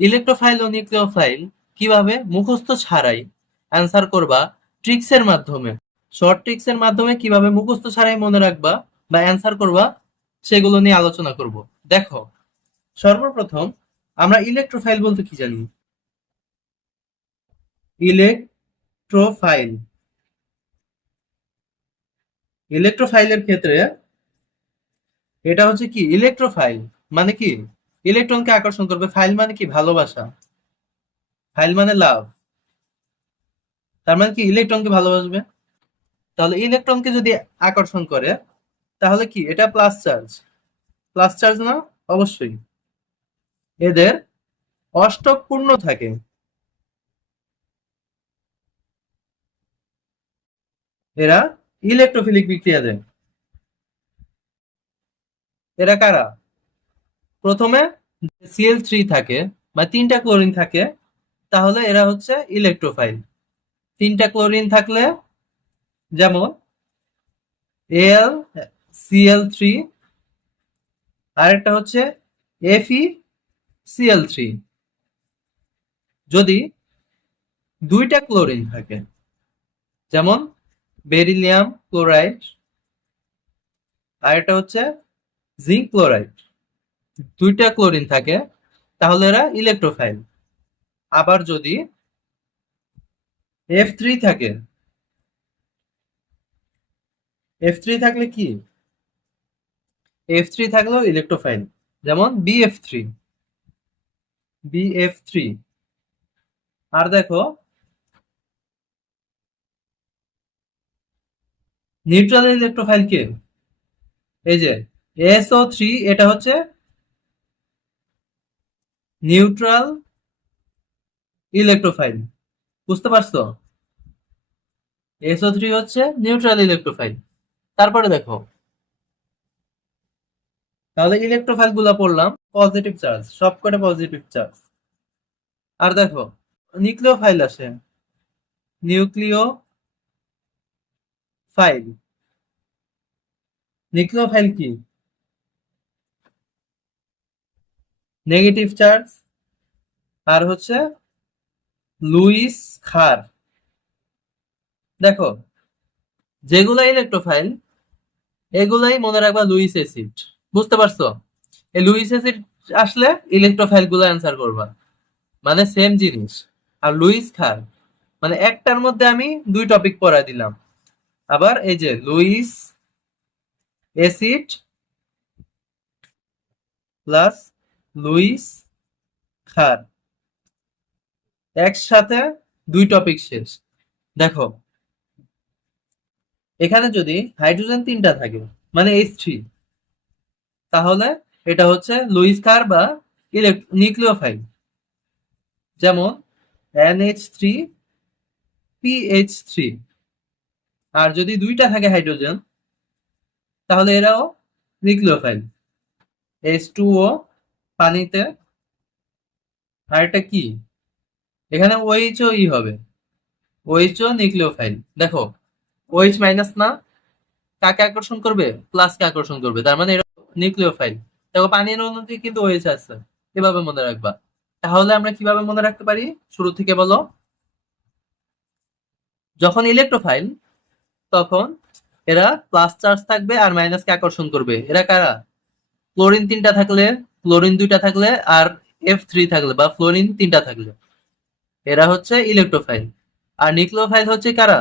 Electrophile ও nucleophile কীভাবে মুখস্থ ছাড়াই অ্যান্সার করবা ট্রিক্সের মাধ্যমে? শর্ট ট্রিক্সের মাধ্যমে কীভাবে মুখস্থ ছাড়াই মনে রাখবা বা অ্যান্সার করবা সেগুলো নিয়ে আলোচনা করব। দেখো, সর্বপ্রথম আমরা ইলেকট্রোফাইল বলতে কি জানি? ইলেকট্রোফাইল। ইলেকট্রোফাইলের ক্ষেত্রে এটা হচ্ছে কি? ইলেকট্রোফাইল মানে কি? ইলেকট্রনকে আকর্ষণ করবে ফাইল মানে কি? ভালোবাসা। ফাইল মানে লাভ। তার মানে কি? ইলেকট্রনকে ভালোবাসবে। তাহলে ইলেকট্রনকে যদি আকর্ষণ করে, তাহলে কি? এটা প্লাস চার্জ প্লাস চার্জ না? অবশ্যই। এদের অষ্টক পূর্ণ থাকে। এরা ইলেকট্রোফিলিক বিক্রিয়া দেয়। এরা কারা? প্রথমে সিএল থ্রি থাকে বা তিনটা ক্লোরিন থাকে, তাহলে এরা হচ্ছে ইলেকট্রোফাইল তিনটা ক্লোরিন থাকলে যেমন এল সিএল থ্রি আরেকটা হচ্ছে এফই সিএল থ্রি যদি দুইটা ক্লোরিন থাকে, যেমন বেরিলিয়াম ক্লোরাইড আরেকটা হচ্ছে জিঙ্ক ক্লোরাইড দুইটা ক্লোরিন থাকে, তাহলে এরা ইলেকট্রোফাইল আবার যদি এফ থ্রি থাকে এফ থ্রি থাকলে কি? এফ থ্রি থাকলেও ইলেকট্রোফাইল যেমন বিএফ থ্রি বিএফ থ্রি আর দেখো নিউট্রাল ইলেকট্রোফাইল কে? এই যে এসও থ্রি এটা হচ্ছে নিউট্রাল ইলেকট্রোফাইল। বুঝতে পারছ? এসও থ্রি হচ্ছে নিউট্রাল ইলেকট্রোফাইল। তারপরে দেখো। তাহলে ইলেকট্রোফাইলগুলা পড়লাম পজিটিভ চার্জ সবকটা পজিটিভ চার্জ আর দেখো নিউক্লিও ফাইল আসে। নিউক্লিও ফাইল নিউক্লিও ফাইল কি? নেগেটিভ চার্জ আর হচ্ছে লুইস খার দেখো যেগুলা ইলেকট্রোফাইল এগুলাই মনে রাখবা লুইস অ্যাসিড বুঝতে পারছ? এই লুইস অ্যাসিড আসলে ইলেকট্রোফাইলগুলো অ্যান্সার করবা। মানে সেম জিনিস। আর লুইস খার মানে একটার মধ্যে আমি দুই টপিক পড়াই দিলাম। আবার এই যে লুইস অ্যাসিড প্লাস লুইস খার একসাথে দুই টপিক শেষ। দেখো, এখানে যদি হাইড্রোজেন তিনটা থাকে মানে এইচ থ্রি তাহলে এটা হচ্ছে লুইস কার বা নিউক্লিওফাইল যেমন এনএইচ থ্রি পিএইচ থ্রি আর যদি দুইটা থাকে হাইড্রোজেন তাহলে এরাও নিউক্লিওফাইল এইচ টু ও পানিতে। আর এটা কি? এখানে ওইচ ও ই হবে। ওইচ ও নিউক্লিওফাইল দেখো ওইচ মাইনাস না, কাকে আকর্ষণ করবে? প্লাসকে আকর্ষণ করবে। তার মানে এটা নিউক্লিওফাইল দেখো, পানির অণুতে কিন্তু ওইচ আছে। এভাবে মনে রাখবা। তাহলে আমরা কীভাবে মনে রাখতে পারি? শুরু থেকে বলো। যখন ইলেকট্রোফাইল তখন এরা প্লাস চার্জ থাকবে আর মাইনাসকে আকর্ষণ করবে। এরা কারা? ক্লোরিন তিনটা থাকলে ক্লোরিন দুইটা থাকলে আর এফ থ্রি থাকলে বা ফ্লোরিন তিনটা থাকলে। এরা হচ্ছে ইলেকট্রোফাইল আর নিউক্লিওফাইল হচ্ছে কারা?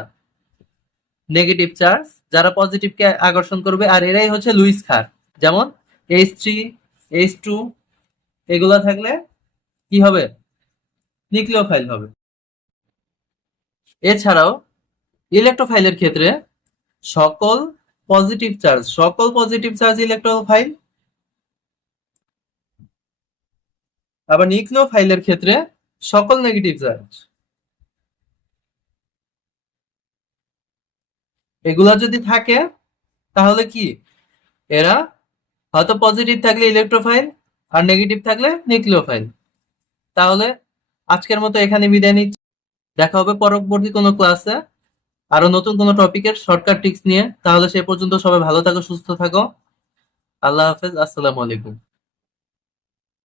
নেগেটিভ চার্জ যারা পজিটিভকে আকর্ষণ করবে। আর এরাই হচ্ছে লুইস খার যেমন এইচ থ্রি এইচ টু এগুলা থাকলে কি হবে? নিউক্লিওফাইল হবে। এছাড়াও ইলেকট্রোফাইলের ক্ষেত্রে সকল পজিটিভ চার্জ সকল পজিটিভ চার্জ ইলেকট্রোফাইল আবার নিউক্লিওফাইলের ক্ষেত্রে সকল নেগেটিভ চার্জ এগুলা যদি থাকে, তাহলে কি? এরা হয়তো পজিটিভ থাকলে ইলেকট্রোফাইল আর নেগেটিভ থাকলে নিউক্লিওফাইল তাহলে আজকের মতো এখানে বিদায় নিচ্ছি। দেখা হবে পরবর্তী কোনো ক্লাসে আরও নতুন কোনো টপিকের শর্টকাট টিক্স নিয়ে। তাহলে সে পর্যন্ত সবাই ভালো থাকো, সুস্থ থাকো। আল্লাহ হাফেজ, আসসালামু আলাইকুম।